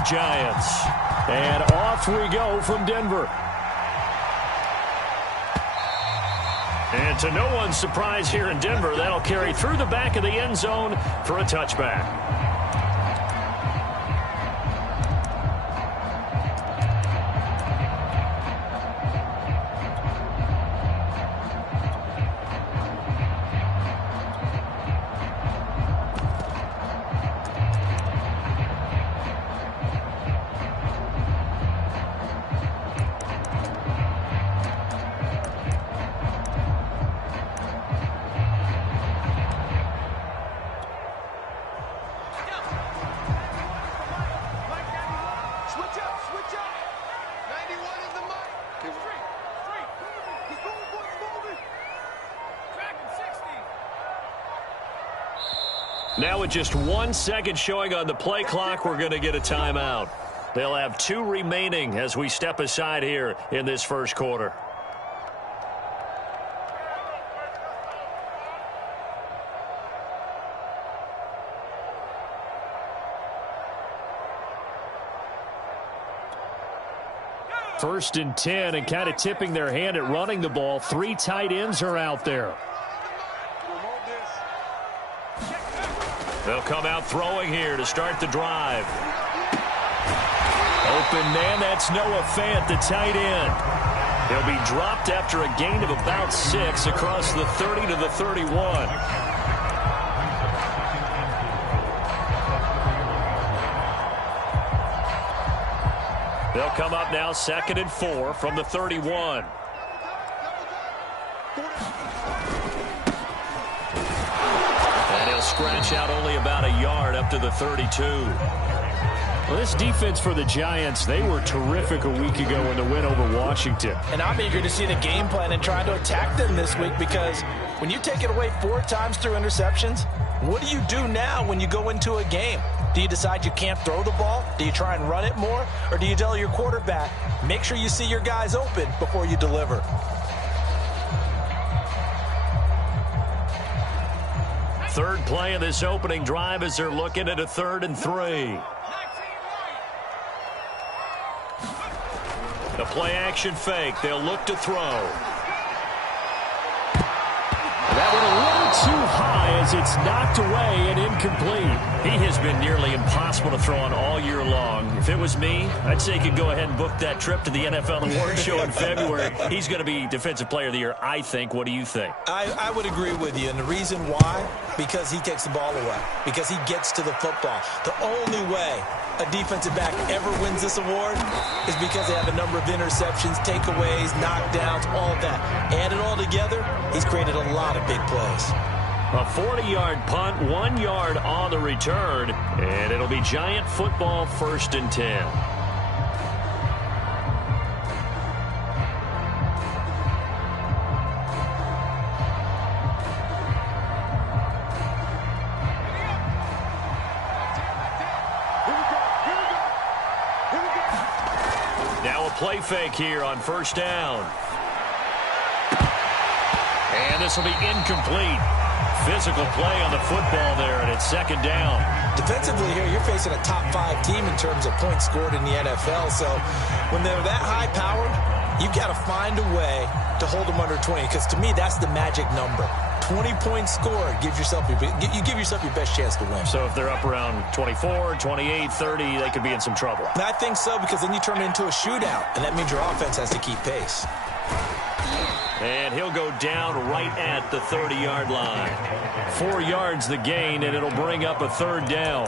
York Giants. And off we go from Denver. And to no one's surprise here in Denver, that'll carry through the back of the end zone for a touchback. Now with just 1 second showing on the play clock, we're going to get a timeout. They'll have 2 remaining as we step aside here in this first quarter. First and 10, and kind of tipping their hand at running the ball. 3 tight ends are out there. They'll come out throwing here to start the drive. Open man, that's Noah Fant, the tight end. He'll be dropped after a gain of about 6 across the 30 to the 31. They'll come up now 2nd and 4 from the 31. Scratch out only about a yard up to the 32. Well, this defense for the Giants, they were terrific a week ago in the win over Washington. And I'm eager to see the game plan and try to attack them this week, because when you take it away 4 times through interceptions, what do you do now when you go into a game? Do you decide you can't throw the ball? Do you try and run it more? Or do you tell your quarterback, make sure you see your guys open before you deliver? Third play of this opening drive as they're looking at a 3rd and 3. The play action fake. They'll look to throw. That one a little too high as it's knocked away and incomplete. He has been nearly impossible to throw on all year long. If it was me, I'd say you could go ahead and book that trip to the NFL Awards show in February. He's going to be Defensive Player of the Year, I think. What do you think? I would agree with you, and the reason why, because he takes the ball away, because he gets to the football. The only way a defensive back ever wins this award is because they have a number of interceptions, takeaways, knockdowns, all of that. Add it all together, he's created a lot of big plays. A 40-yard punt, 1 yard on the return, and it'll be Giant football 1st and 10. Now a play fake here on 1st down. And this will be incomplete. Physical play on the football there, and it's 2nd down. Defensively here, you're facing a top 5 team in terms of points scored in the NFL. So when they're that high-powered, you've got to find a way to hold them under 20, because to me, that's the magic number. 20 points scored, you give yourself your best chance to win. So if they're up around 24, 28, 30, they could be in some trouble. And I think so, because then you turn it into a shootout, and that means your offense has to keep pace. And he'll go down right at the 30-yard line. 4 yards the gain, and it'll bring up a 3rd down.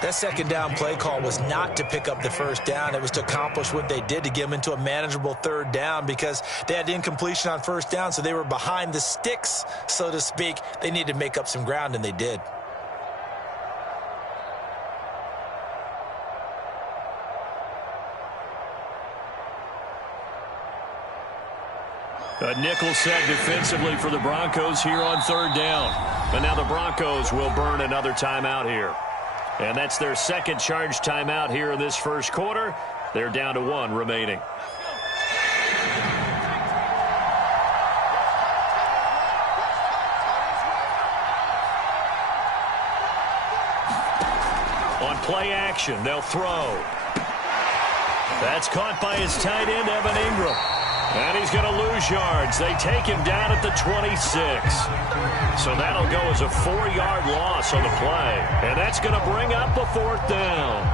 That 2nd down play call was not to pick up the 1st down. It was to accomplish what they did, to get them into a manageable 3rd down, because they had incompletion on 1st down, so they were behind the sticks, so to speak. They needed to make up some ground, and they did. A nickel set defensively for the Broncos here on 3rd down. And now the Broncos will burn another timeout here. And that's their 2nd charge timeout here in this first quarter. They're down to 1 remaining. On play action, they'll throw. That's caught by his tight end, Evan Ingram. And he's going to lose yards. They take him down at the 26. So that'll go as a 4-yard loss on the play. And that's going to bring up a 4th down.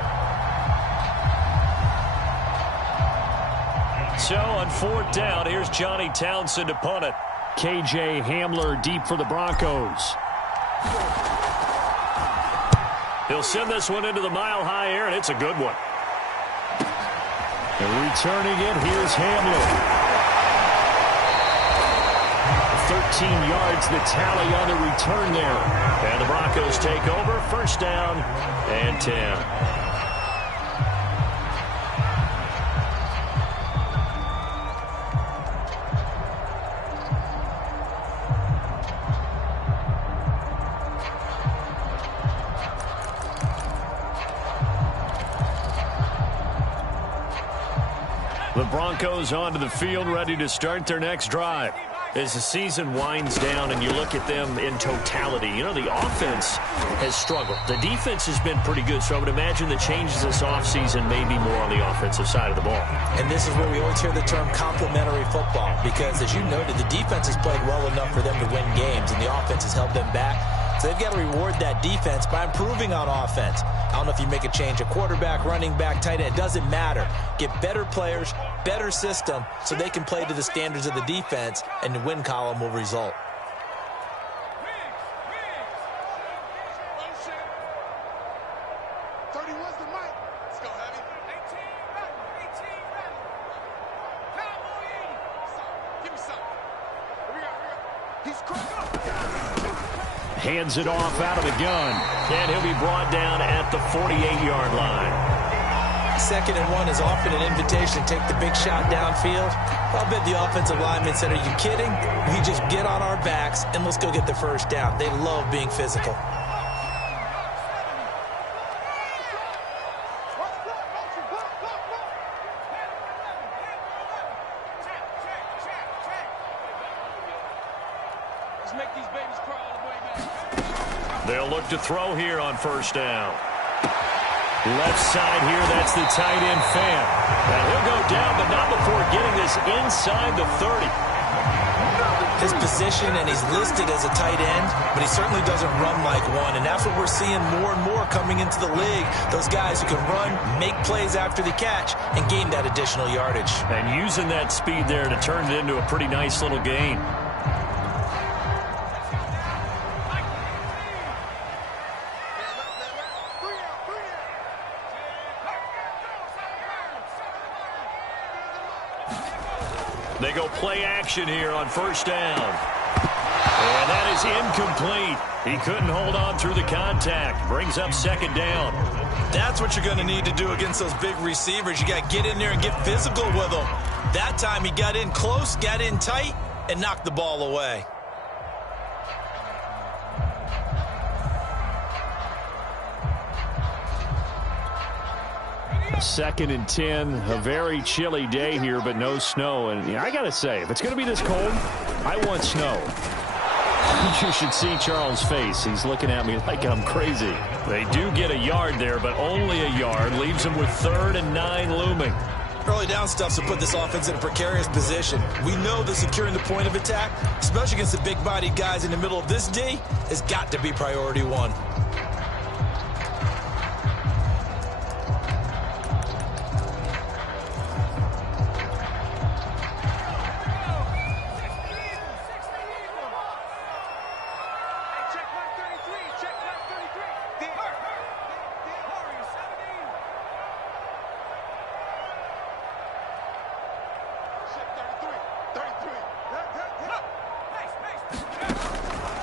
So on 4th down, here's Johnny Townsend to punt it. KJ Hamler deep for the Broncos. He'll send this one into the mile-high air, and it's a good one. And returning it, here's Hamler. 13 yards, the tally on the return there. And the Broncos take over, 1st down and 10. The Broncos onto the field, ready to start their next drive. As the season winds down and you look at them in totality, you know, the offense has struggled. The defense has been pretty good, so I would imagine the changes this offseason may be more on the offensive side of the ball. And this is where we always hear the term complementary football, because as you noted, the defense has played well enough for them to win games, and the offense has held them back. So they've got to reward that defense by improving on offense. I don't know if you make a change, a quarterback, running back, tight end, it doesn't matter. Get better players, better system, so they can play to the standards of the defense, and the win column will result. Hands it off out of the gun. And he'll be brought down at the 48-yard line. 2nd and 1 is often an invitation to take the big shot downfield. I'll bet the offensive lineman said, "Are you kidding? We just get on our backs and let's go get the 1st down." They love being physical. They'll look to throw here on 1st down. Left side here, that's the tight end Fant. And he'll go down, but not before getting this inside the 30. His position, and he's listed as a tight end, but he certainly doesn't run like one. And that's what we're seeing more and more coming into the league. Those guys who can run, make plays after the catch, and gain that additional yardage. And using that speed there to turn it into a pretty nice little gain. They go play action here on 1st down. And that is incomplete. He couldn't hold on through the contact. Brings up 2nd down. That's what you're going to need to do against those big receivers. You got to get in there and get physical with them. That time he got in close, got in tight, and knocked the ball away. 2nd and 10, a very chilly day here, but no snow. And I got to say, if it's going to be this cold, I want snow. You should see Charles' face. He's looking at me like I'm crazy. They do get a yard there, but only a yard. Leaves them with 3rd and 9 looming. Early down stuff to put this offense in a precarious position. We know that securing the point of attack, especially against the big-bodied guys in the middle of this D, has got to be priority 1.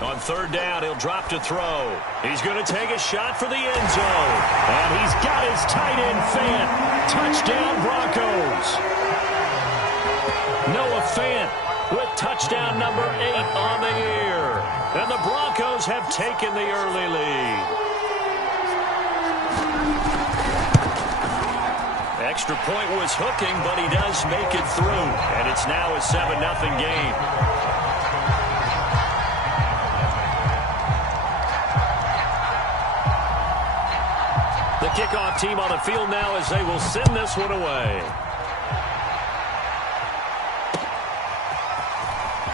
On 3rd down, he'll drop to throw. He's going to take a shot for the end zone. And he's got his tight end Fant. Touchdown, Broncos. Noah Fant with touchdown number 8 on the year. And the Broncos have taken the early lead. Extra point was hooking, but he does make it through. And it's now a 7-0 game. The kickoff team on the field now as they will send this one away.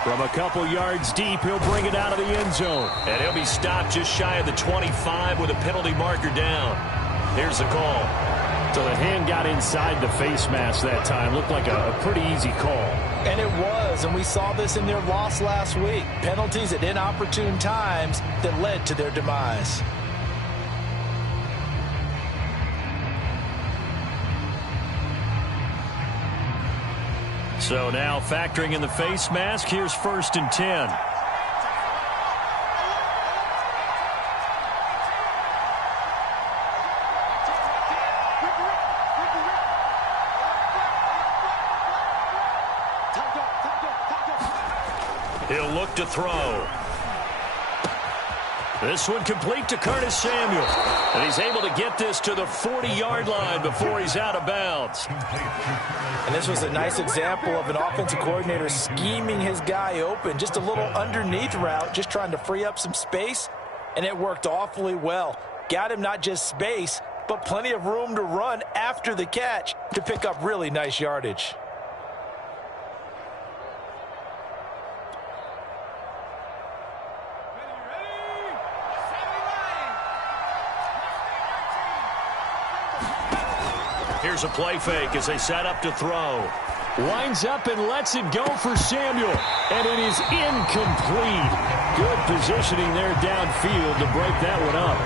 From a couple yards deep, he'll bring it out of the end zone. And he'll be stopped just shy of the 25 with a penalty marker down. Here's the call. So the hand got inside the face mask that time. Looked like a pretty easy call. And it was, and we saw this in their loss last week. Penalties at inopportune times that led to their demise. So now factoring in the face mask, here's 1st and 10. He'll look to throw. This one complete to Curtis Samuel. And he's able to get this to the 40-yard line before he's out of bounds. And this was a nice example of an offensive coordinator scheming his guy open. Just a little underneath route, just trying to free up some space. And it worked awfully well. Got him not just space, but plenty of room to run after the catch to pick up really nice yardage. Here's a play fake as they set up to throw. Winds up and lets it go for Samuel. And it is incomplete. Good positioning there downfield to break that one up.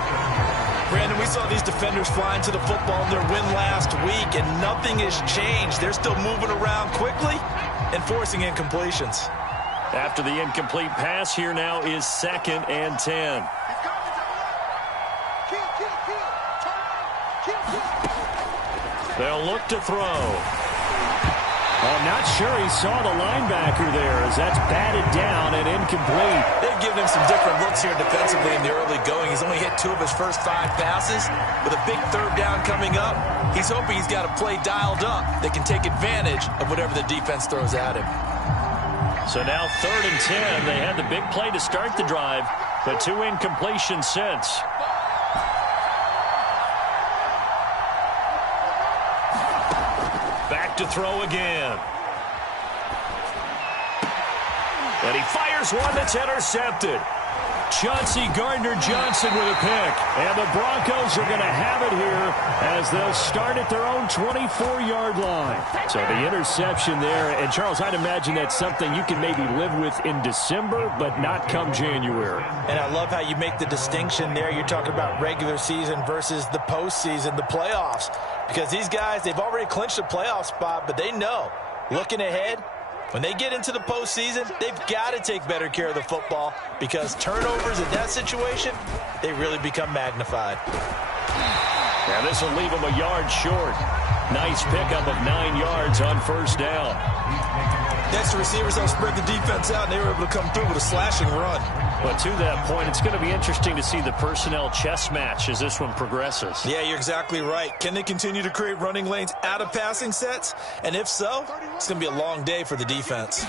Brandon, we saw these defenders flying to the football in their win last week, and nothing has changed. They're still moving around quickly and forcing incompletions. After the incomplete pass, here now is 2nd and 10. They'll look to throw. I'm not sure he saw the linebacker there as that's batted down and incomplete. They've given him some different looks here defensively in the early going. He's only hit 2 of his first 5 passes. With a big 3rd down coming up, he's hoping he's got a play dialed up that can take advantage of whatever the defense throws at him. So now 3rd and 10. They had the big play to start the drive, but 2 incompletions since. Back to throw again. And he fires one that's intercepted. Chauncey Gardner-Johnson with a pick. And the Broncos are going to have it here as they'll start at their own 24-yard line. So the interception there. And, Charles, I'd imagine that's something you can maybe live with in December, but not come January. And I love how you make the distinction there. You're talking about regular season versus the postseason, the playoffs. Because these guys, they've already clinched a playoff spot, but they know, looking ahead, when they get into the postseason, they've got to take better care of the football because turnovers in that situation, they really become magnified. Yeah, this will leave them a yard short. Nice pickup of 9 yards on 1st down. Next, the receivers help spread the defense out, and they were able to come through with a slashing run. But to that point, it's going to be interesting to see the personnel chess match as this one progresses. Yeah, you're exactly right. Can they continue to create running lanes out of passing sets? And if so, it's going to be a long day for the defense.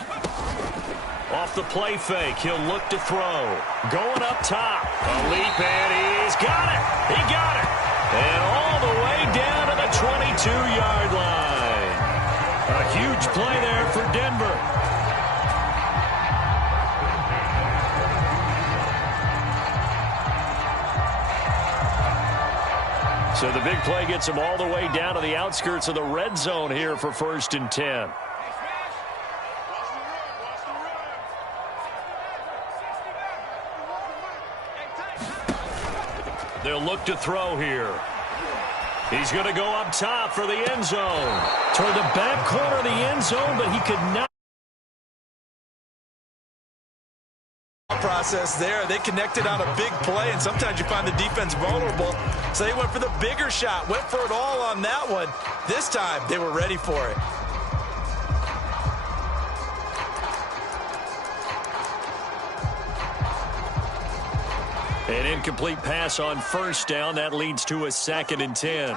Off the play fake, he'll look to throw. Going up top. A leap, and he's got it. He got it. And all the way down to the 22-yard line. A huge play there for Denver. So the big play gets him all the way down to the outskirts of the red zone here for 1st and 10. They'll look to throw here. He's going to go up top for the end zone. Toward the back corner of the end zone, but he could not. Process there. They connected on a big play, and sometimes you find the defense vulnerable. So they went for the bigger shot, went for it all on that one. This time, they were ready for it. An incomplete pass on 1st down. That leads to a 2nd and 10.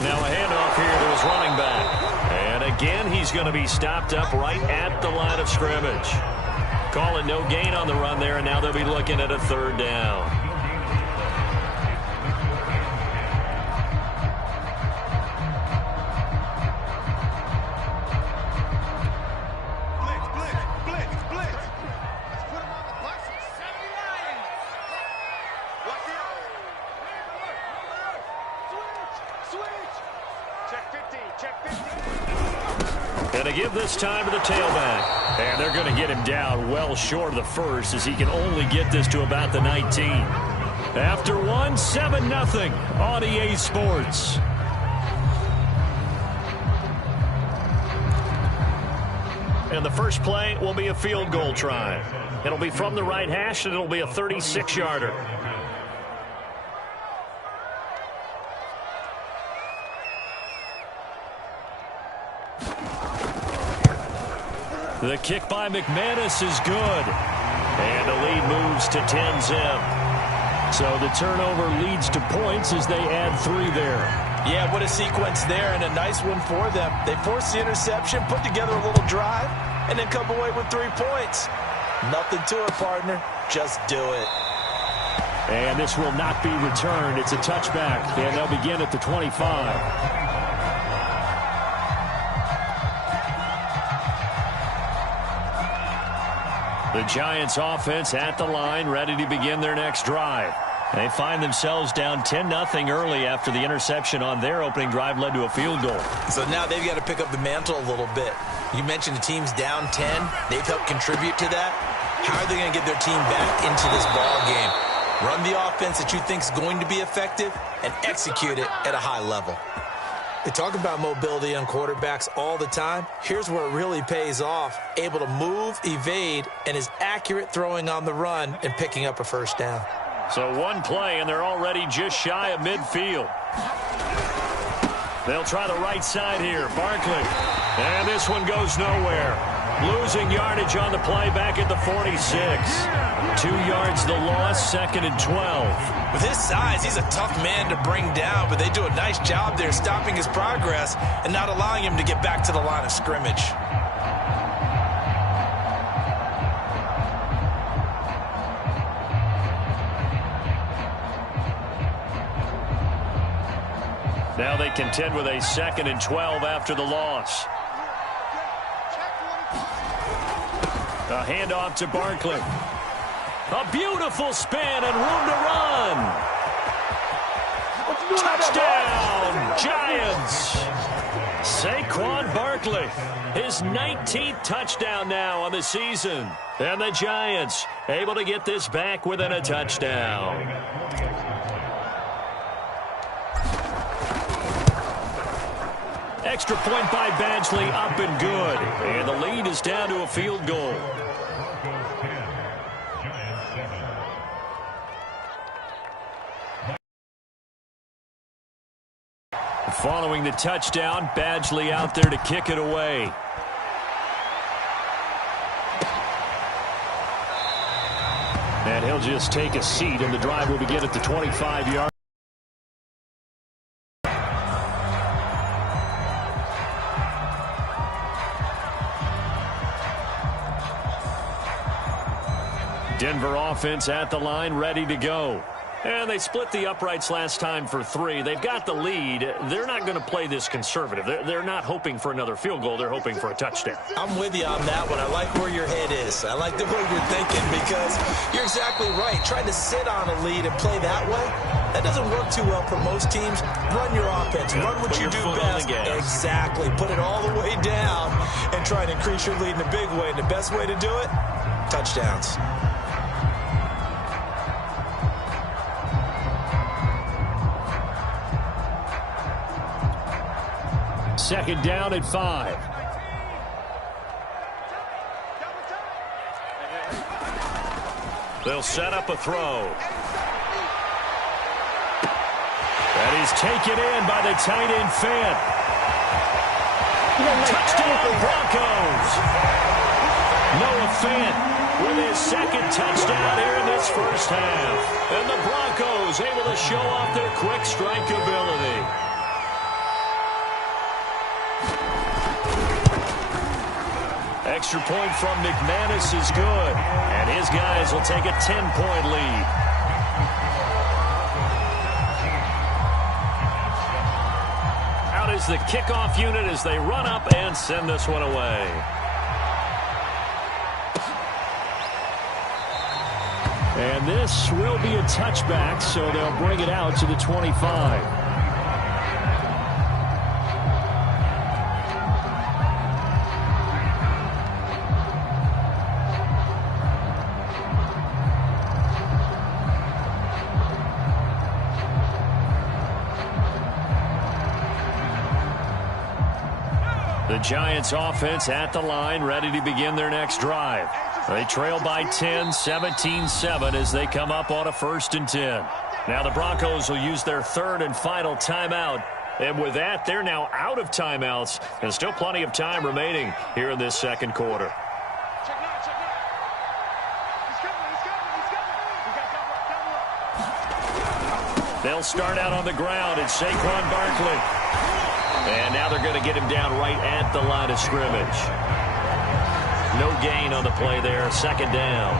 Now a handoff here to his running back. And again, he's he's going to be stopped up right at the line of scrimmage. Call it no gain on the run there, and now they'll be looking at a third down. Going to give this time to the tailback. And they're going to get him down well short of the first, as he can only get this to about the 19. After one, 7-0 on EA Sports. And the first play will be a field goal try. It'll be from the right hash, and it'll be a 36-yarder. The kick by McManus is good. And the lead moves to 10-zip. So the turnover leads to points as they add 3 there. Yeah, what a sequence there, and a nice one for them. They force the interception, put together a little drive, and then come away with 3 points. Nothing to it, partner. Just do it. And this will not be returned. It's a touchback, and they'll begin at the 25. The Giants offense at the line, ready to begin their next drive. They find themselves down 10-0 early after the interception on their opening drive led to a field goal. So now they've got to pick up the mantle a little bit. You mentioned the team's down 10. They've helped contribute to that. How are they going to get their team back into this ball game? Run the offense that you think is going to be effective and execute it at a high level. They talk about mobility on quarterbacks all the time. Here's where it really pays off. Able to move, evade, and is accurate throwing on the run and picking up a first down. So one play, and they're already just shy of midfield. They'll try the right side here. Barkley. And this one goes nowhere. Losing yardage on the play back at the 46. 2 yards the loss, 2nd and 12. With his size, he's a tough man to bring down, but they do a nice job there stopping his progress and not allowing him to get back to the line of scrimmage. Now they contend with a 2nd and 12 after the loss. A handoff to Barkley. A beautiful spin and room to run. Touchdown, Giants. Saquon Barkley, his 19th touchdown now on the season. And the Giants able to get this back within a touchdown. Extra point by Badgley, up and good. And the lead is down to a field goal. Following the touchdown, Badgley out there to kick it away. And he'll just take a seat, and the drive will begin at the 25-yard. Denver offense at the line, ready to go. And they split the uprights last time for 3. They've got the lead. They're not going to play this conservative. They're not hoping for another field goal. They're hoping for a touchdown. I'm with you on that one. I like where your head is. I like the way you're thinking because you're exactly right. Trying to sit on a lead and play that way, that doesn't work too well for most teams. Run your offense. Run what you do best. Exactly. Put it all the way down and try and increase your lead in a big way. And the best way to do it, touchdowns. Second down at 5. They'll set up a throw. That is taken in by the tight end Fant. Touchdown Broncos. Noah Fant with his 2nd touchdown here in this first half. And the Broncos able to show off their quick strike ability. extra point from McManus is good. And his guys will take a 10-point lead. Out is the kickoff unit as they run up and send this one away. And this will be a touchback, so they'll bring it out to the 25. The Giants offense at the line, ready to begin their next drive. They trail by 10, 17-7 as they come up on a 1st and 10. Now the Broncos will use their 3rd and final timeout. And with that, they're now out of timeouts. And still plenty of time remaining here in this 2nd quarter. They'll start out on the ground. It's Saquon Barkley. And now they're going to get him down right at the line of scrimmage. No gain on the play there. 2nd down.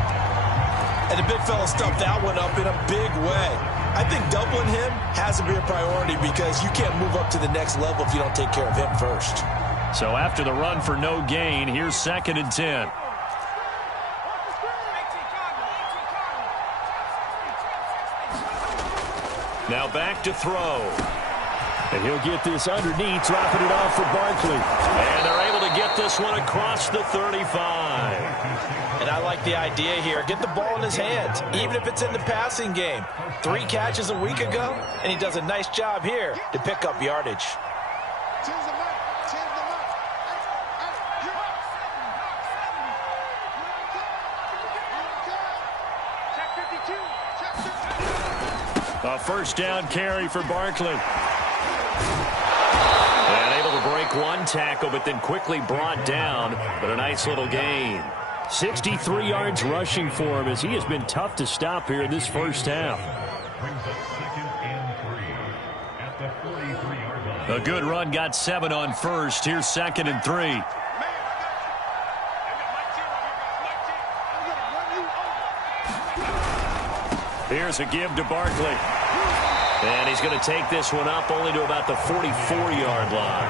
And the big fella stuffed that one up in a big way. I think doubling him has to be a priority because you can't move up to the next level if you don't take care of him first. So after the run for no gain, here's 2nd and 10. Now back to throw. And he'll get this underneath, dropping it off for Barkley. And they're able to get this one across the 35. And I like the idea here. Get the ball in his hands, even if it's in the passing game. 3 catches a week ago, and he does a nice job here to pick up yardage. A 1st down carry for Barkley. And able to break one tackle, but then quickly brought down. But a nice little gain. 63 yards rushing for him as he has been tough to stop here in this 1st half. A good run, got 7 on 1st. Here's 2nd and 3. Here's a give to Barkley. And he's going to take this one up only to about the 44-yard line.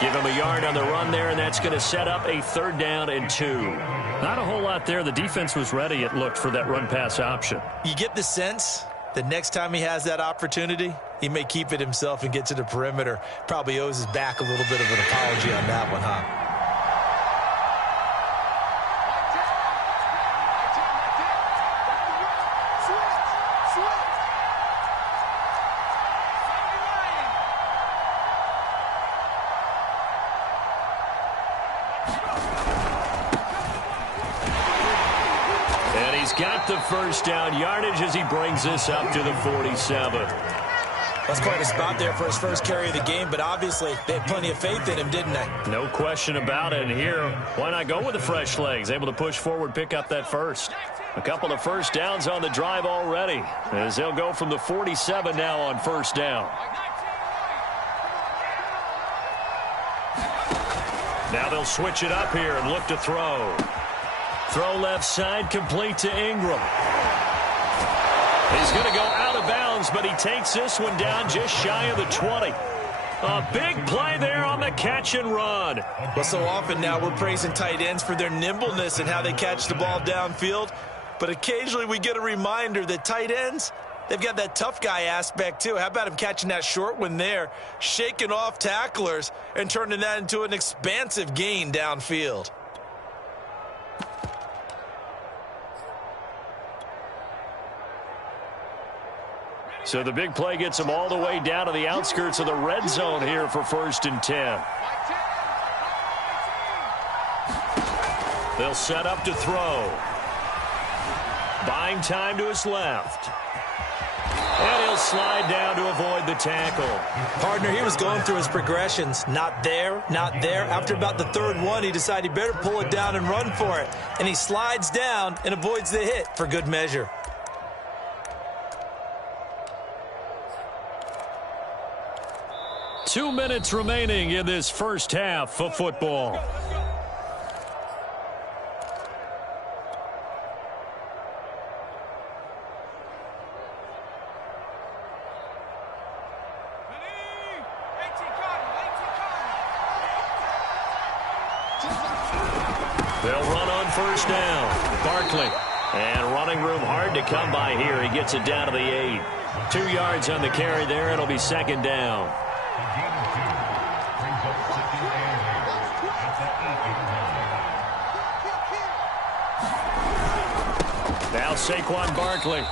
Give him a yard on the run there, and that's going to set up a 3rd down and 2. Not a whole lot there. The defense was ready, it looked, for that run-pass option. You get the sense that next time he has that opportunity, he may keep it himself and get to the perimeter. Probably owes his back a little bit of an apology on that one, huh? Got the 1st down yardage as he brings this up to the 47. That's quite a spot there for his 1st carry of the game, but obviously they had plenty of faith in him, didn't they? No question about it. And here, why not go with the fresh legs? Able to push forward, pick up that 1st. A couple of 1st downs on the drive already, as they'll go from the 47 now on 1st down. Now they'll switch it up here and look to throw. Throw left side, complete to Ingram. He's going to go out of bounds, but he takes this one down just shy of the 20. A big play there on the catch and run. Well, so often now we're praising tight ends for their nimbleness and how they catch the ball downfield. But occasionally we get a reminder that tight ends, they've got that tough guy aspect too. How about him catching that short one there, shaking off tacklers, and turning that into an expansive gain downfield. So the big play gets them all the way down to the outskirts of the red zone here for 1st and 10. They'll set up to throw. Buying time to his left. And he'll slide down to avoid the tackle. Partner, he was going through his progressions. Not there, not there. After about the 3rd one, he decided he better pull it down and run for it. And he slides down and avoids the hit for good measure. Two minutes remaining in this 1st half of football. first down. Barkley. And running room hard to come by here. He gets it down to the 8. 2 yards on the carry there. It'll be second down. Now Saquon Barkley.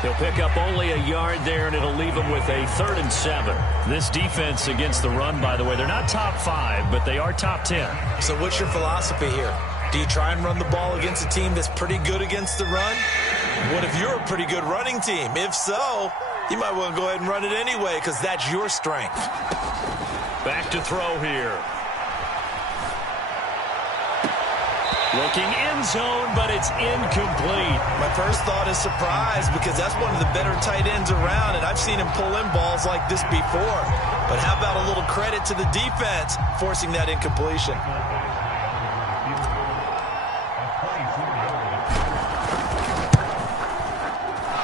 He'll pick up only a yard there, and it'll leave him with a 3rd and 7. This defense against the run, by the way, they're not top 5, but they are top 10. So what's your philosophy here? Do you try and run the ball against a team that's pretty good against the run? What if you're a pretty good running team? If so, you might want to go ahead and run it anyway because that's your strength. Back to throw here. Looking end zone, but it's incomplete. My first thought is surprise because that's one of the better tight ends around, and I've seen him pull in balls like this before. But how about a little credit to the defense forcing that incompletion?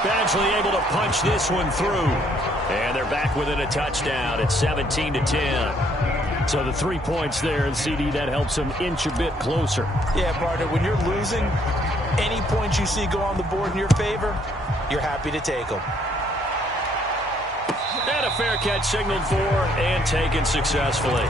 Badgley able to punch this one through. And they're back within a touchdown. It's 17-10. So the 3 points there, and CD, that helps them inch a bit closer. Yeah, partner, when you're losing, any points you see go on the board in your favor, you're happy to take them. And a fair catch signaled for and taken successfully.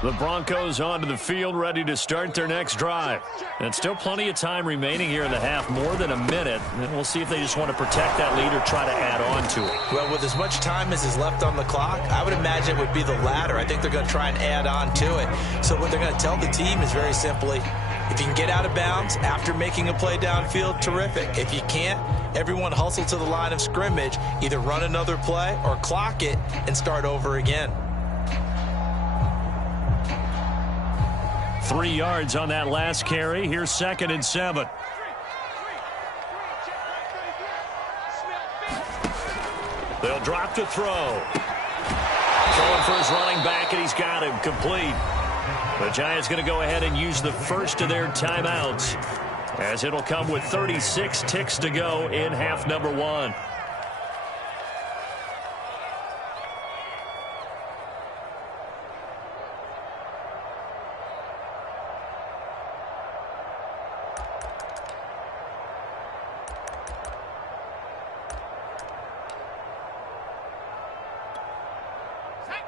The Broncos onto the field, ready to start their next drive. And still plenty of time remaining here in the half, more than a minute. And we'll see if they just want to protect that lead or try to add on to it. Well, with as much time as is left on the clock, I would imagine it would be the latter. I think they're going to try and add on to it. So what they're going to tell the team is very simply, if you can get out of bounds after making a play downfield, terrific. If you can't, everyone hustle to the line of scrimmage, either run another play or clock it and start over again. 3 yards on that last carry. Here's 2nd and 7. They'll drop to throw. Throwing for his running back, and he's got him complete. The Giants going to go ahead and use the first of their timeouts, as it'll come with 36 ticks to go in half number 1.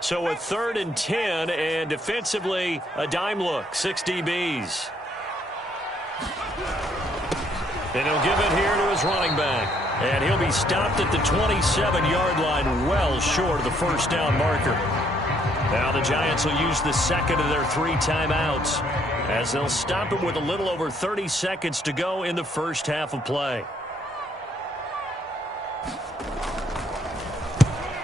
So a 3rd and 10, and defensively, a dime look, 6 DBs. And he'll give it here to his running back. And he'll be stopped at the 27-yard line, well short of the first down marker. Now the Giants will use the second of their 3 timeouts, as they'll stop him with a little over 30 seconds to go in the first half of play.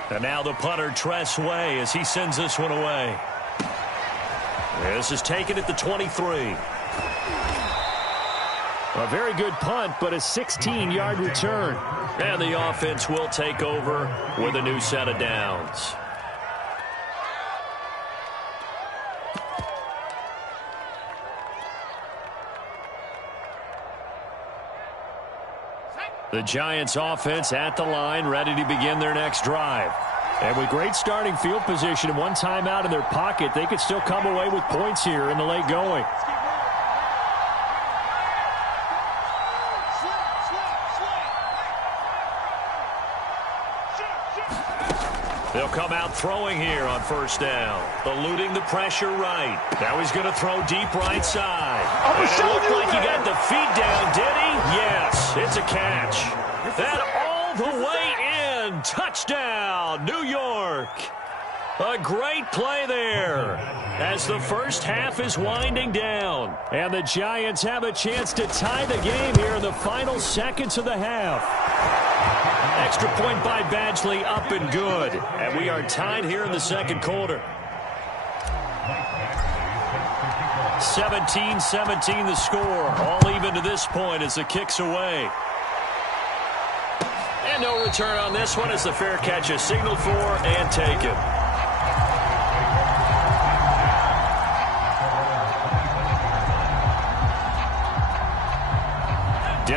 And now the punter, Tress Way, as he sends this one away. This is taken at the 23. A very good punt, but a 16-yard return. And the offense will take over with a new set of downs. The Giants offense at the line, ready to begin their next drive. And with great starting field position and one timeout in their pocket, they could still come away with points here in the late going. They'll come out throwing here on first down, eluding the pressure right. Now he's going to throw deep right side. And it looked like he got the feet down, did he? Yes, it's a catch. That all the way in. Touchdown, New York. A great play there as the first half is winding down. And the Giants have a chance to tie the game here in the final seconds of the half. Extra point by Badgley, up and good. And we are tied here in the second quarter. 17-17 the score. All even to this point as the kick's away. And no return on this one as the fair catch is signaled for and taken.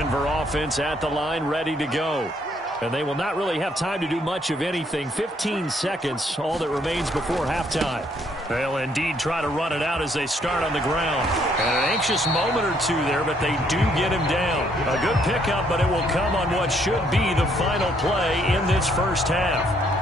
Denver offense at the line, ready to go. And they will not really have time to do much of anything. 15 seconds, all that remains before halftime. They'll indeed try to run it out as they start on the ground. And an anxious moment or two there, but they do get him down. A good pickup, but it will come on what should be the final play in this first half.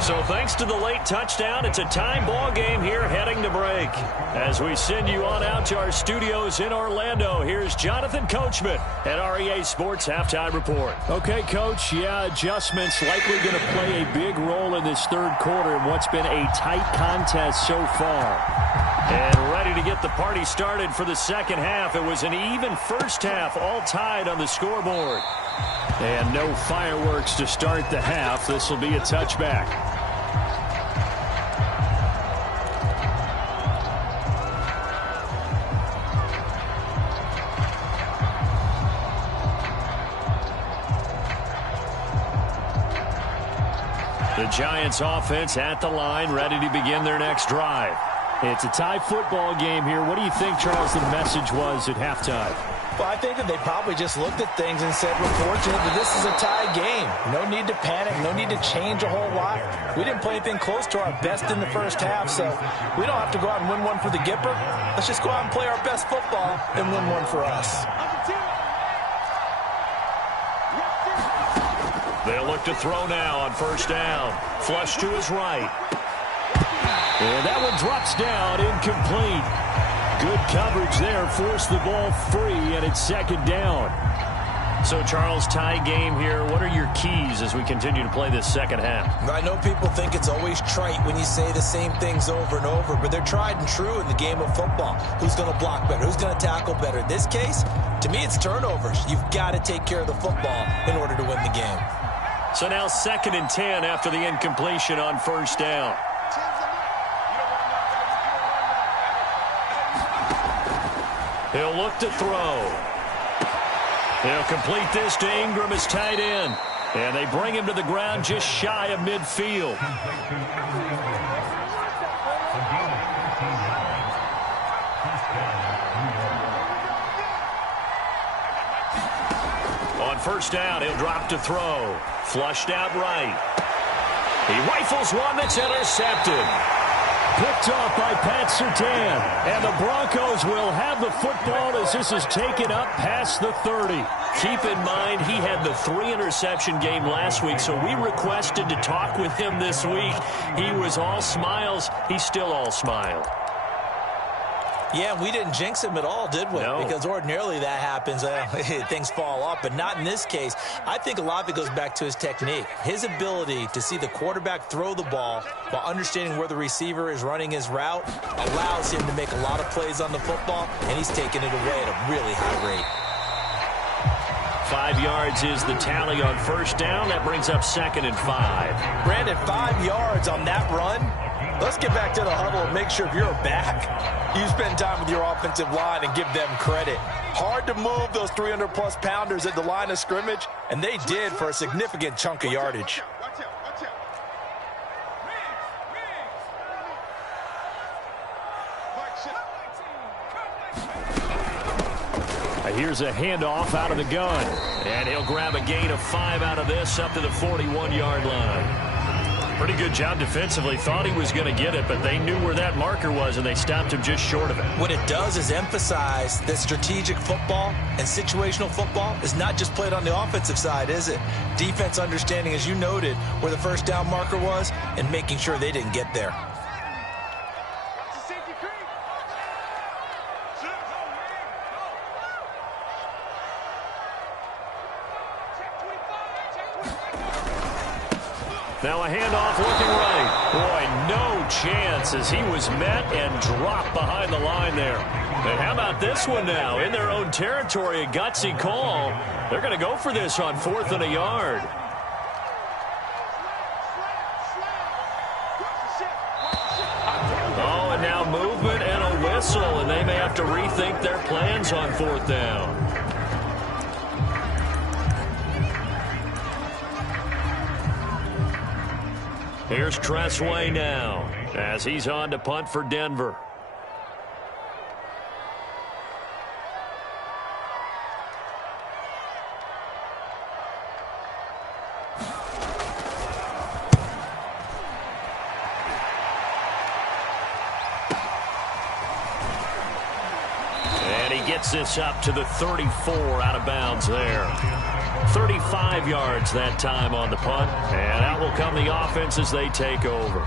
So thanks to the late touchdown, it's a time ball game here heading to break. As we send you on out to our studios in Orlando, here's Jonathan Coachman at REA Sports Halftime Report. Okay, Coach, adjustments likely going to play a big role in this third quarter in what's been a tight contest so far. And ready to get the party started for the second half. It was an even first half, all tied on the scoreboard. And no fireworks to start the half. This will be a touchback. The Giants offense at the line, ready to begin their next drive. It's a tie football game here. What do you think, Charles, the message was at halftime? Well, I think that they probably just looked at things and said, we're fortunate that this is a tie game. No need to panic. No need to change a whole lot. We didn't play anything close to our best in the first half, so we don't have to go out and win one for the Gipper. Let's just go out and play our best football and win one for us. They'll look to throw now on first down. Flush to his right. And that one drops down, incomplete. Good coverage there, forced the ball free, and it's second down. So, Charles, tie game here. What are your keys as we continue to play this second half? I know people think it's always trite when you say the same things over and over, but they're tried and true in the game of football. Who's going to block better? Who's going to tackle better? In this case, to me, it's turnovers. You've got to take care of the football in order to win the game. So now 2nd and 10 after the incompletion on first down. He'll look to throw. He'll complete this to Ingram, his tight end. And they bring him to the ground just shy of midfield. On first down, he'll drop to throw. Flushed out right. He rifles one that's intercepted. Picked off by Pat Surtain. And the Broncos will have the football as this is taken up past the 30. Keep in mind, he had the 3-interception game last week, so we requested to talk with him this week. He was all smiles. He's still all smile. Yeah, we didn't jinx him at all, did we? No. Because ordinarily that happens. Things fall off, but not in this case. I think a lot of it goes back to his technique. His ability to see the quarterback throw the ball while understanding where the receiver is running his route allows him to make a lot of plays on the football, and he's taking it away at a really high rate. 5 yards is the tally on first down. That brings up 2nd and 5. Brandon, 5 yards on that run. Let's get back to the huddle and make sure if you're back, you spend time with your offensive line and give them credit. Hard to move those 300-plus pounders at the line of scrimmage, and they did for a significant chunk of yardage. Here's a handoff out of the gun. And he'll grab a gain of 5 out of this up to the 41-yard line. Pretty good job defensively. Thought he was going to get it, but they knew where that marker was, and they stopped him just short of it. What it does is emphasize that strategic football and situational football is not just played on the offensive side, is it? Defense understanding, as you noted, where the first down marker was and making sure they didn't get there. Now a handoff looking right. Boy, no chance as he was met and dropped behind the line there. And how about this one now? In their own territory, a gutsy call. They're going to go for this on 4th and a yard. Oh, and now movement and a whistle, and they may have to rethink their plans on 4th down. Here's Tressway now as he's on to punt for Denver. gets this up to the 34 out of bounds there. 35 yards that time on the punt. And out will come the offense as they take over.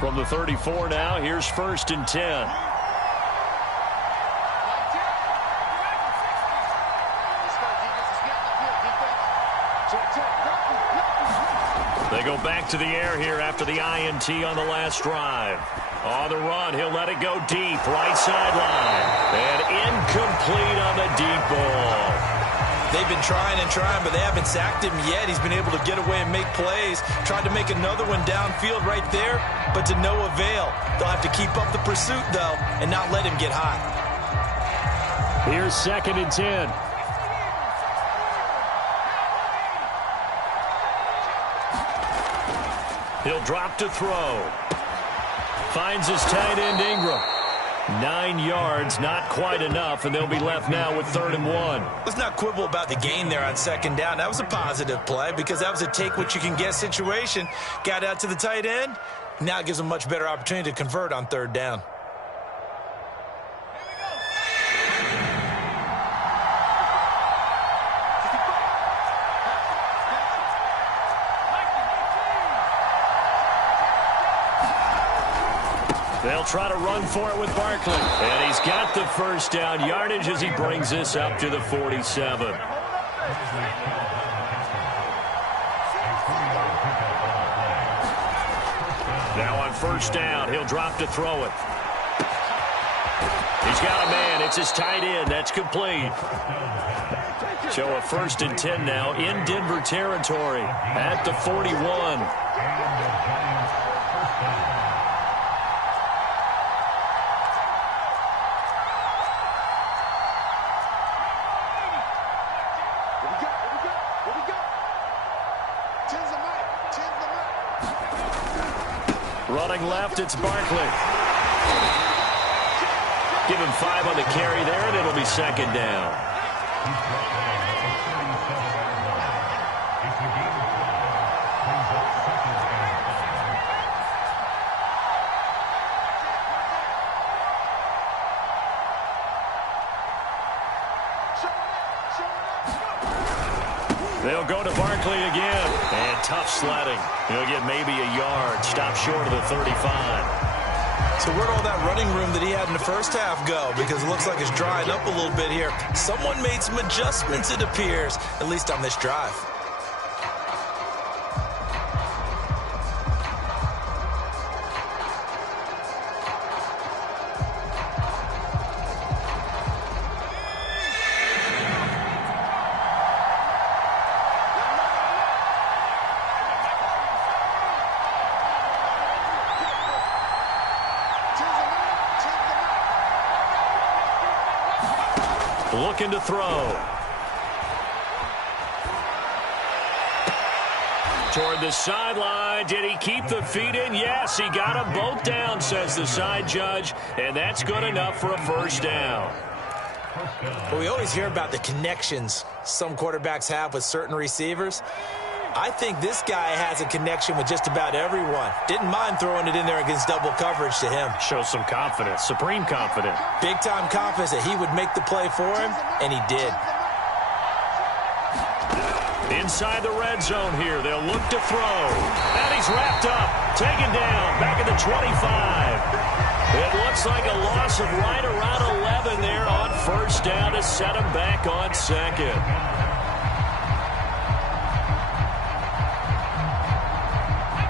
From the 34 now, here's 1st and 10. They go back to the air here after the INT on the last drive. On the run, he'll let it go deep, right sideline. And incomplete on the deep ball. They've been trying and trying, but they haven't sacked him yet. He's been able to get away and make plays. Tried to make another one downfield right there, but to no avail. They'll have to keep up the pursuit, though, and not let him get hot. Here's 2nd and 10. He'll drop to throw. Finds his tight end, Ingram. 9 yards, not quite enough, and they'll be left now with 3rd and 1. Let's not quibble about the gain there on 2nd down. That was a positive play because that was a take-what-you-can-get situation. Got out to the tight end. Now it gives them a much better opportunity to convert on 3rd down. They'll try to run for it with Barkley. And he's got the 1st down yardage as he brings this up to the 47. Now on 1st down, he'll drop to throw it. He's got a man. It's his tight end. That's complete. So a 1st and 10 now in Denver territory at the 41. Running left, it's Barkley. Give him 5 on the carry there, and it'll be 2nd down. They'll go to Barkley again. And tough sledding. He'll get maybe a yard. Stop short of the 35. So where'd all that running room that he had in the first half go? Because it looks like it's drying up a little bit here. Someone made some adjustments, it appears, at least on this drive. Looking to throw. Toward the sideline. Did he keep the feet in? Yes, he got them both down, says the side judge. And that's good enough for a 1st down. Well, we always hear about the connections some quarterbacks have with certain receivers. I think this guy has a connection with just about everyone. Didn't mind throwing it in there against double coverage to him. Shows some confidence, supreme confidence. Big-time confidence that he would make the play for him, and he did. Inside the red zone here, they'll look to throw. And he's wrapped up, taken down, back at the 25. It looks like a loss of right around 11 there on 1st down to set him back on 2nd.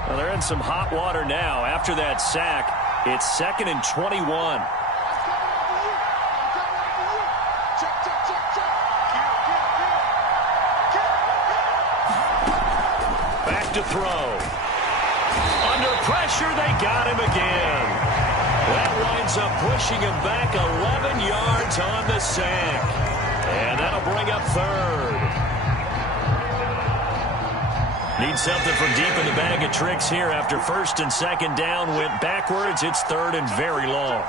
Well, they're in some hot water now. After that sack, it's 2nd and 21. Back to throw. Under pressure, they got him again. That winds up pushing him back 11 yards on the sack. And that'll bring up 3rd. Need something from deep in the bag of tricks here after 1st and 2nd down went backwards. It's 3rd and very long.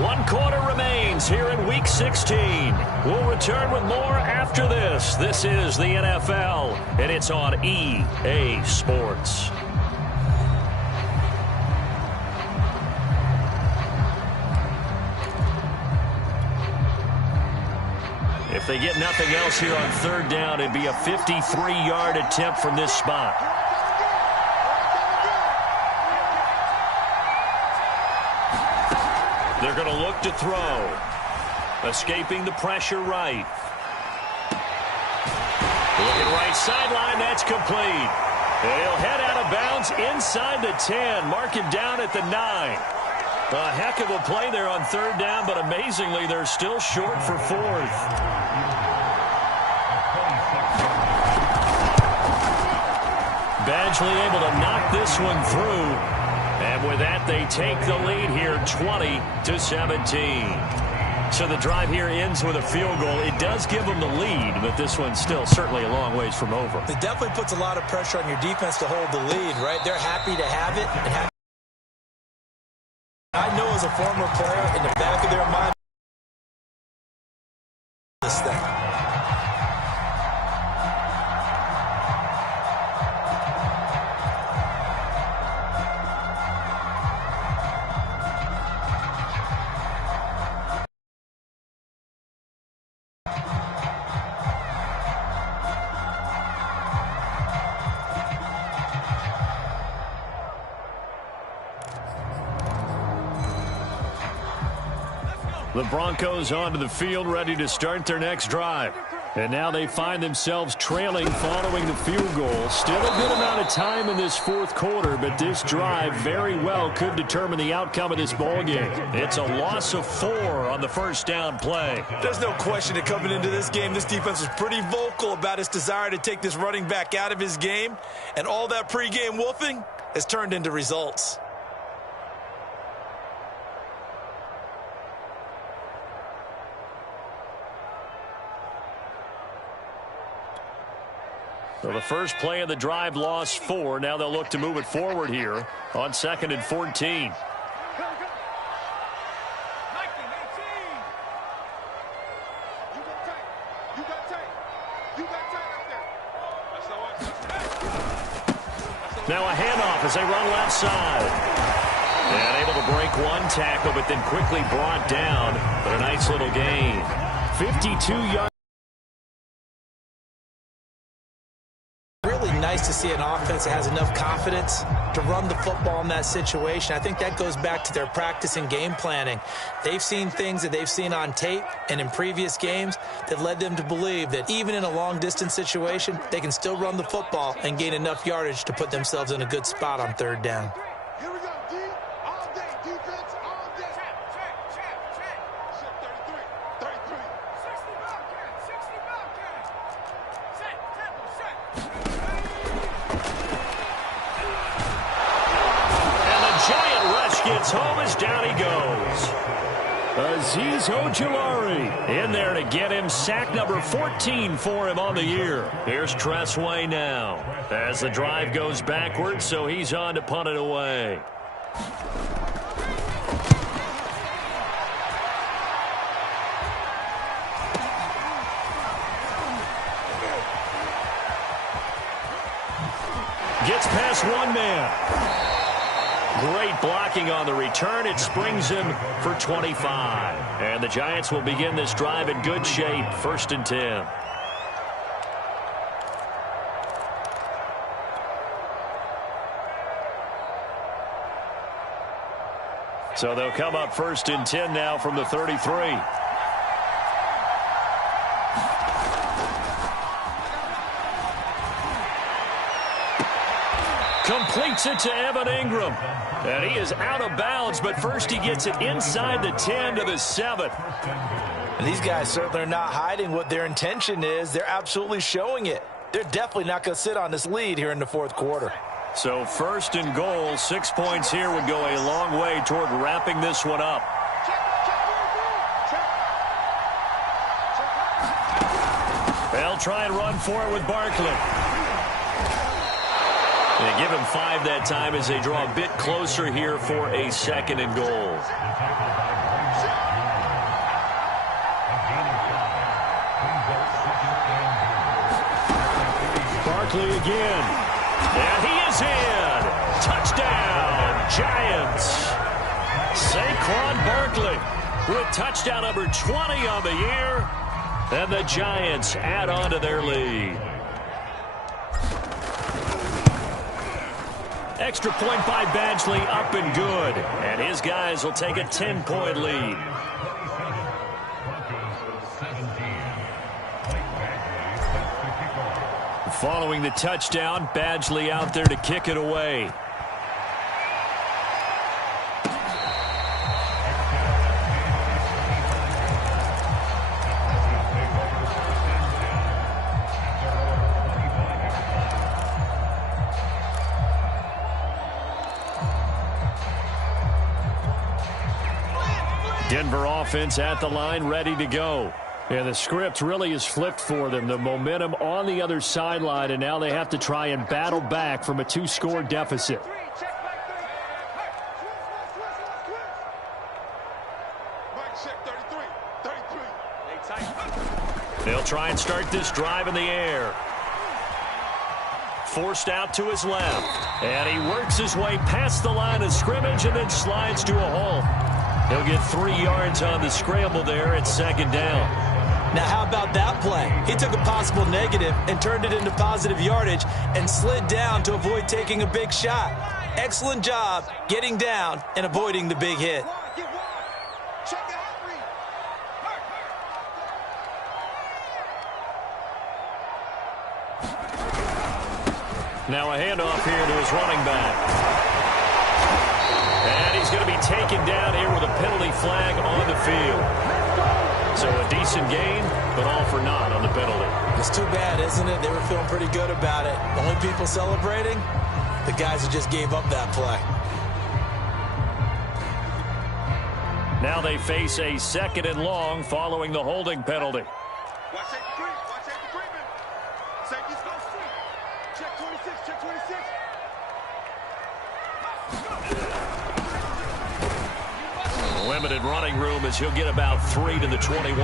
1 quarter remains. begins here in Week 16. We'll return with more after this. This is the NFL, and it's on EA Sports. If they get nothing else here on third down, it'd be a 53-yard attempt from this spot. They're going to look to throw. Escaping the pressure right. Looking right sideline, that's complete. He'll head out of bounds inside the 10. Mark him down at the 9. A heck of a play there on third down, but amazingly, they're still short for fourth. Badgley able to knock this one through. And with that, they take the lead here 20-17. So the drive here ends with a field goal. It does give them the lead, but this one's still certainly a long ways from over. It definitely puts a lot of pressure on your defense to hold the lead, right? They're happy to have it. I know as a former player, in the back of their mind, this thing. The Broncos onto the field, ready to start their next drive. And now they find themselves trailing following the field goal. Still a good amount of time in this fourth quarter, but this drive very well could determine the outcome of this ballgame. It's a loss of 4 on the first down play. There's no question that coming into this game, this defense was pretty vocal about its desire to take this running back out of his game. And all that pregame wolfing has turned into results. So the first play of the drive lost 4. Now they'll look to move it forward here on 2nd and 14. Now a handoff as they run left side. And able to break one tackle, but then quickly brought down. But a nice little gain. 52 yards. Nice to see an offense that has enough confidence to run the football in that situation. I think that goes back to their practice and game planning. They've seen things that they've seen on tape and in previous games that led them to believe that even in a long-distance situation, they can still run the football and gain enough yardage to put themselves in a good spot on third down. Here we go, D. All day, defense, all day. Check. 33. 60 Bobcat. Set, tempo, set. Gets home as down he goes. Azeez Ojulari in there to get him sack number 14 for him on the year. Here's Tressway now as the drive goes backwards, so he's on to punt it away. Gets past one man. Great blocking on the return. It springs him for 25. And the Giants will begin this drive in good shape. 1st and 10. So they'll come up 1st and 10 now from the 33. Completes it to Evan Ingram. And he is out of bounds, but first he gets it inside the 10 to the 7. And these guys certainly are not hiding what their intention is. They're absolutely showing it. They're definitely not going to sit on this lead here in the fourth quarter. So 1st and goal, 6 points here would go a long way toward wrapping this one up. They'll try and run for it with Barkley. They give him 5 that time as they draw a bit closer here for a 2nd and goal. Barkley again. And he is in. Touchdown, Giants. Saquon Barkley with touchdown number 20 on the year. And the Giants add on to their lead. Extra point by Badgley, up and good. And his guys will take a 10-point lead. Following the touchdown, Badgley out there to kick it away. Denver offense at the line, ready to go. And the script really is flipped for them. The momentum on the other sideline, and now they have to try and battle back from a 2-score deficit. They'll try and start this drive in the air. Forced out to his left. And he works his way past the line of scrimmage and then slides to a halt. He'll get 3 yards on the scramble there at second down. Now, how about that play? He took a possible negative and turned it into positive yardage and slid down to avoid taking a big shot. Excellent job getting down and avoiding the big hit. Now a handoff here to his running back. And he's going to be taken down here with a penalty flag on the field. So a decent gain, but all for naught on the penalty. It's too bad, isn't it? They were feeling pretty good about it. The only people celebrating, the guys who just gave up that play. Now they face a 2nd and long following the holding penalty. Watch safety creep. Watch safety creeping. Safety's go free. Check 26. Check 26. Limited running room as he'll get about 3 to the 21.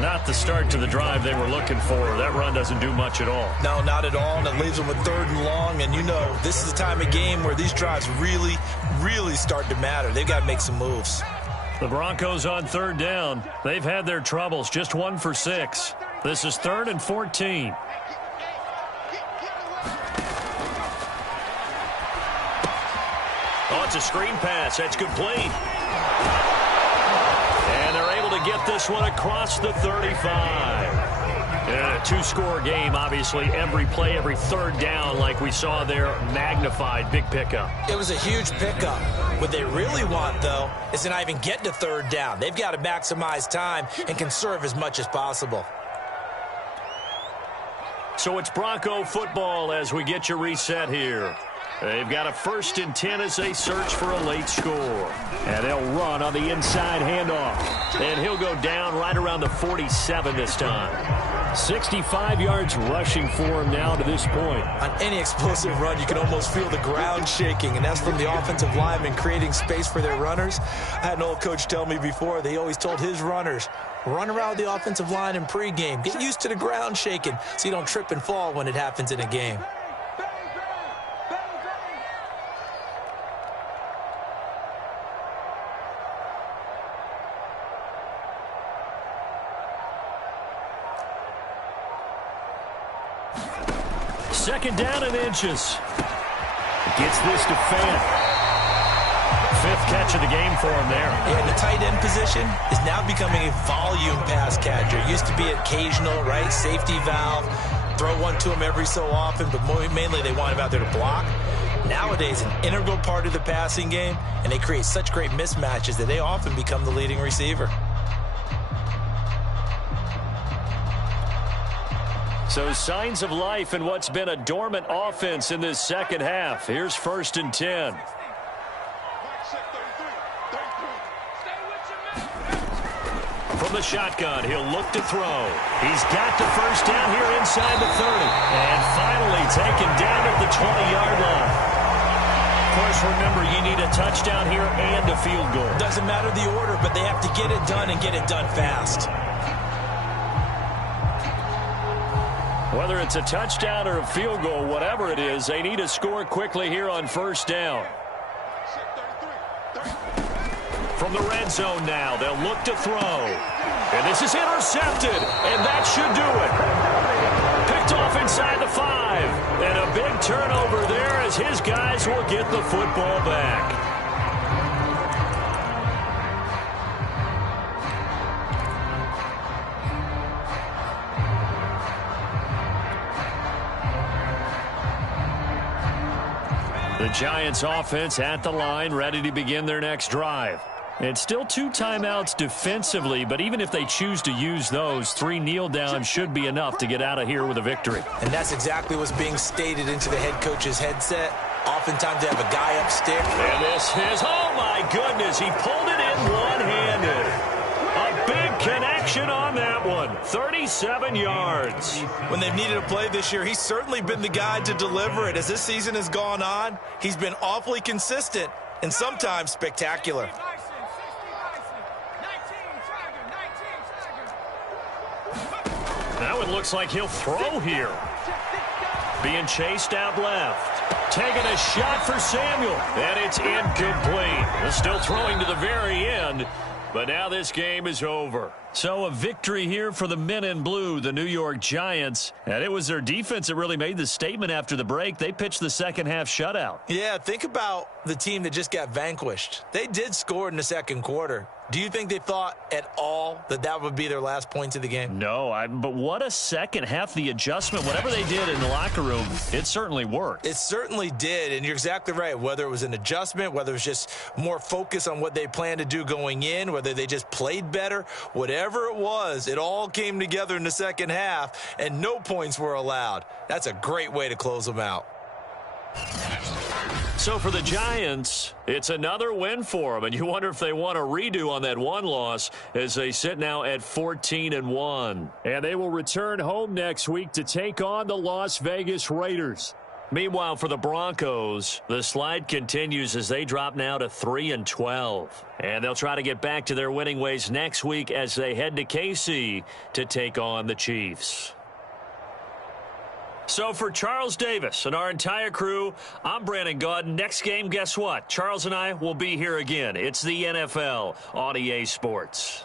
Not the start to the drive they were looking for. That run doesn't do much at all. No, not at all, and it leaves them with 3rd and long. And you know, this is the time of game where these drives really, really start to matter. They've got to make some moves. The Broncos on 3rd down. They've had their troubles, just 1 for 6. This is 3rd and 14. Oh, it's a screen pass. That's complete. And they're able to get this one across the 35. Yeah, a 2-score game, obviously. Every play, every 3rd down, like we saw there, magnified. Big pickup. It was a huge pickup. What they really want, though, is to not even get to 3rd down. They've got to maximize time and conserve as much as possible. So it's Bronco football as we get you reset here. They've got a 1st and 10 as they search for a late score. And they'll run on the inside handoff. And he'll go down right around the 47 this time. 65 yards rushing for him now to this point. On any explosive run, you can almost feel the ground shaking, and that's from the offensive linemen creating space for their runners. I had an old coach tell me before, they always told his runners, run around the offensive line in pregame. Get used to the ground shaking so you don't trip and fall when it happens in a game. Second down and inches. Gets this to Fant. 5th catch of the game for him there. Yeah, the tight end position is now becoming a volume pass catcher. It used to be occasional, right? Safety valve. Throw one to him every so often, but mainly they want him out there to block. Nowadays, an integral part of the passing game, and they create such great mismatches that they often become the leading receiver. So signs of life in what's been a dormant offense in this second half. Here's 1st and 10. From the shotgun, he'll look to throw. He's got the 1st down here inside the 30. And finally taken down at the 20-yard line. Of course, remember, you need a touchdown here and a field goal. Doesn't matter the order, but they have to get it done and get it done fast. Whether it's a touchdown or a field goal, whatever it is, they need to score quickly here on first down. From the red zone now, they'll look to throw. And this is intercepted, and that should do it. Picked off inside the 5. And a big turnover there as his guys will get the football back. The Giants offense at the line, ready to begin their next drive. It's still 2 timeouts defensively, but even if they choose to use those, 3 kneel downs should be enough to get out of here with a victory. And that's exactly what's being stated into the head coach's headset. Oftentimes they have a guy up stick. And this is, oh my goodness, he pulled it in one-handed. A big connection on that one. 37 yards. When they've needed a play this year, he's certainly been the guy to deliver it. As this season has gone on, he's been awfully consistent and sometimes spectacular. Now it looks like he'll throw here. Being chased out left. Taking a shot for Samuel. And it's incomplete. They're still throwing to the very end. But now this game is over. So a victory here for the men in blue, the New York Giants. And it was their defense that really made the statement after the break. They pitched the second half shutout. Yeah, think about the team that just got vanquished. They did score in the second quarter. Do you think they thought at all that that would be their last points of the game? No, but what a second half. The adjustment, whatever they did in the locker room, it certainly worked. It certainly did, and you're exactly right. Whether it was an adjustment, whether it was just more focus on what they planned to do going in, whether they just played better, whatever it was, it all came together in the second half, and no points were allowed. That's a great way to close them out. So for the Giants, it's another win for them, and you wonder if they want a redo on that one loss as they sit now at 14-1. And they will return home next week to take on the Las Vegas Raiders. Meanwhile, for the Broncos, the slide continues as they drop now to 3-12. And they'll try to get back to their winning ways next week as they head to KC to take on the Chiefs. So for Charles Davis and our entire crew, I'm Brandon Gaudin. Next game, guess what? Charles and I will be here again. It's the NFL on EA Sports.